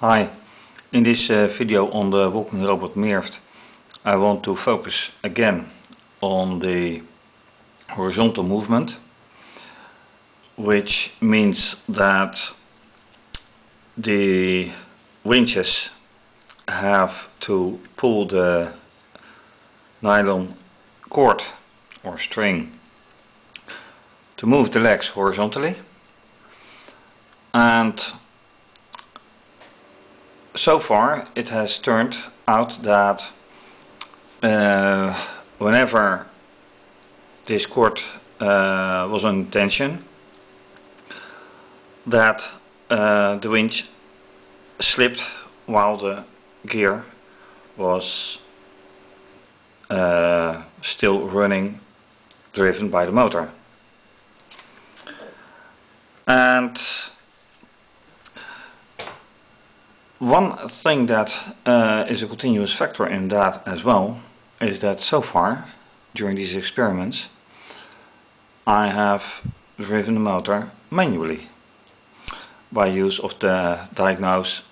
Hi, in this video on the walking robot Mirft, I want to focus again on the horizontal movement, which means that the winches have to pull the nylon cord or string to move the legs horizontally, and so far it has turned out that whenever this cord was in tension, that the winch slipped while the gear was still running, driven by the motor. And one thing that is a continuous factor in that as well is that so far during these experiments I have driven the motor manually by use of the diagnose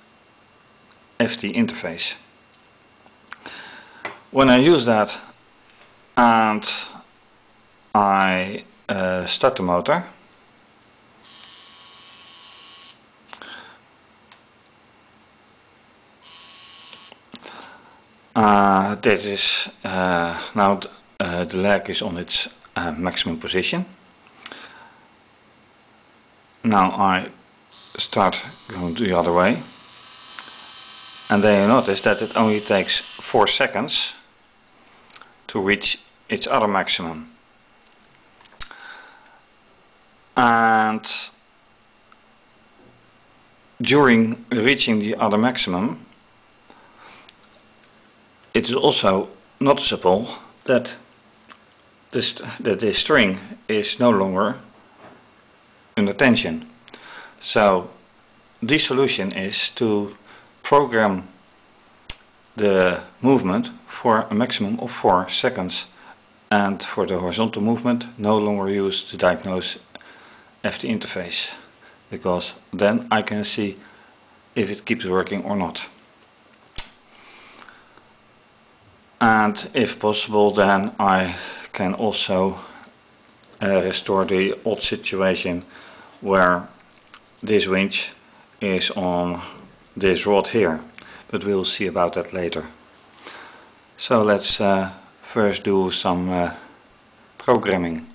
FT interface. When I use that and I start the motor, this is now the leg is on its maximum position. Now I start going the other way, and then you notice that it only takes 4 seconds to reach its other maximum. And during reaching the other maximum, it is also noticeable that the string is no longer under tension. So the solution is to program the movement for a maximum of 4 seconds, and for the horizontal movement no longer use the diagnose FT interface, because then I can see if it keeps working or not. And if possible, then I can also restore the odd situation where this winch is on this rod here, but we'll see about that later. So let's first do some programming.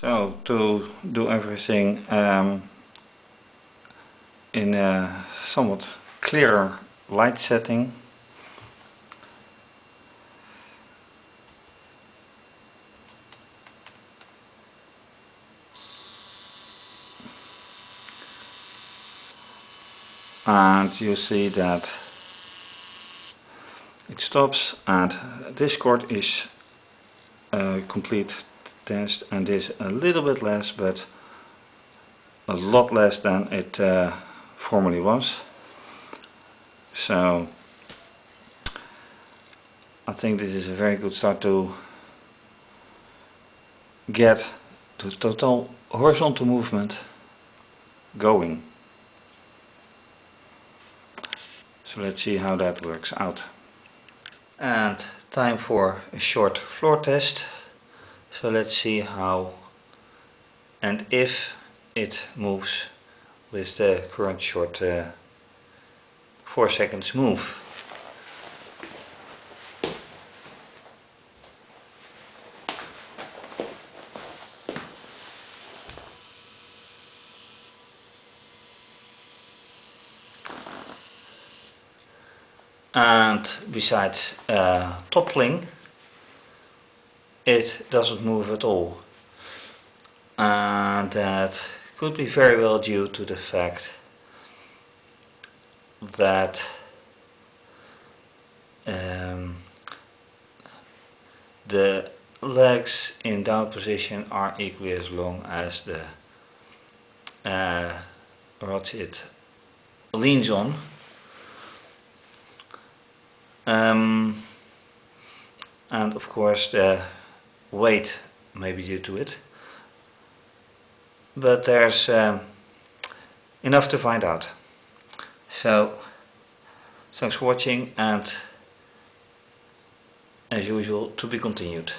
So to do everything in a somewhat clearer light setting, and you see that it stops, and this chord is a complete test, and this a little bit less, but a lot less than it formerly was. So I think this is a very good start to get the total horizontal movement going. So let's see how that works out. And time for a short floor test. So let's see how and if it moves with the current short 4 seconds move. And besides toppling, it doesn't move at all. And that could be very well due to the fact that the legs in down position are equally as long as the rod it leans on. And of course the weight may be due to it, but there's enough to find out. So thanks for watching, and as usual, to be continued.